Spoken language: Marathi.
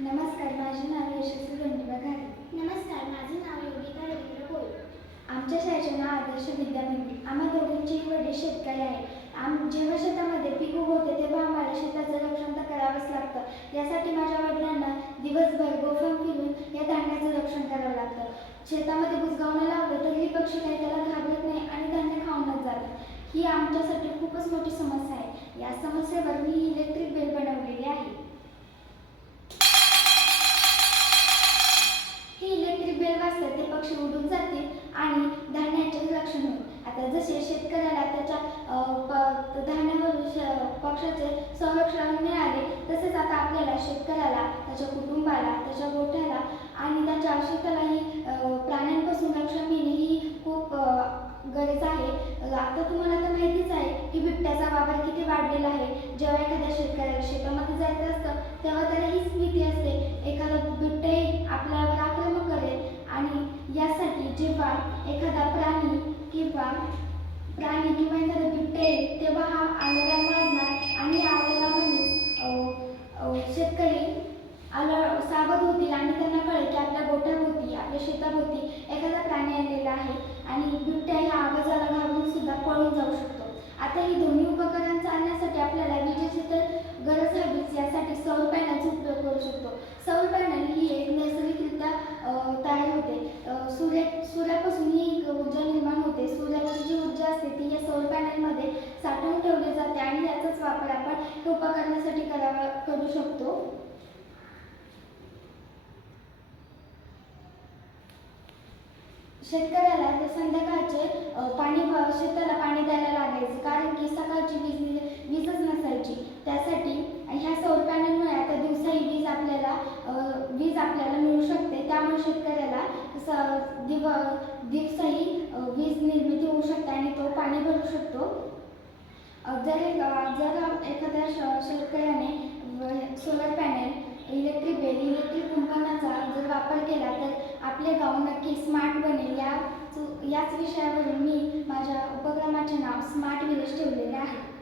नमस्कार, माझे नाव यशस्वी गंडीबा घारे. नमस्कार, माझे नाव योगिता रवींद्र कोळी. आमच्या शाळेचे नाव आदर्श विद्यामंदिर. आम्हा दोघांचेही वडील शेतकरी आहेत. जेव्हा शेतामध्ये पीक उगवते तेव्हा आम्हाला शेताचं रक्षण तर करावंच लागतं. यासाठी माझ्या वडिलांना दिवसभर गोफण फिरून या धान्याचं रक्षण करावं लागतं. शेतामध्ये बुजगावणं लावलं तरीही पक्षी काही त्याला घाबरत नाही आणि धान्य खाऊनच जातं. ही आमच्यासाठी खूपच मोठी समस्या आहे. या समस्येवर मी इलेक्ट्रिक बेल बनवलेली आहे. ही इलेक्ट्रिक बेल वाजते ते पक्षी उडून जातील आणि धान्याचे रक्षण होईल. आता जसे शेतकऱ्याला त्याच्या धान्यावरून पक्षाचे संरक्षण मिळाले, तसेच आता आपल्याला शेतकऱ्याला, त्याच्या कुटुंबाला, त्याच्या गोठ्याला आणि त्याच्या शेतालाही प्राण्यांपासून रक्षण मिळणे ही खूप गरज आहे. आता तुम्हाला तर माहितीच आहे की बिबट्याचा वावर किती वाढलेला आहे. जेव्हा एखाद्या शेतकऱ्याला शेतामध्ये जायचं असतं तेव्हा त्याला हीच भीती असते, एखादा बिबट्या आपल्यावर आक्रमण करेल. आणि यासाठी जेव्हा एखादा प्राणी किंवा एखादा बिबट्या येईल तेव्हा हा अलार्म वाजणार आणि या अलार्मानेच शेतकरी सावध होतील आणि त्यांना कळेल की आपल्या गोठ्याभोवती, आपल्या शेताभोवती एखादा प्राणी आलेला आहे आणि बिबट्या ह्या आवाजाला घाबरून सुद्धा पळून जाऊ शकतो. आता ही दोन्ही उपकरण चालण्यासाठी आपल्याला विजेची तर गरज हवीच. यासाठी सौर पॅनलचा उपयोग करू शकतो. सौर पॅनल ही एक नैसर्गिकरित्या तयार होते. सूर्यापासून ही ऊर्जा निर्माण होते. सूर्याची जी ऊर्जा असते ती या सौर पॅनलमध्ये साठवून ठेवली जाते आणि याचाच वापर आपण उपकरणासाठी करू शकतो. शेतकऱ्याला संध्याकाळचे शेताला पाणी द्यायला लागायचं, कारण की सकाळची वीजच नसायची. त्यासाठी ह्या सौर पॅनलमुळे आता दिवसाही वीज आपल्याला मिळू शकते. त्यामुळे शेतकऱ्याला दिवसाही वीज निर्मिती होऊ शकते आणि तो पाणी भरू शकतो. जर एखाद्या शेतकऱ्याने सोलर पॅनल, इलेक्ट्रिक उपकरणाचा जर वापर केला तर आपले गाव नक्की स्मार्ट बनेल. याच विषयावरून मी माझ्या उपक्रमाचे नाव स्मार्ट विलेज ठेवलेले आहे.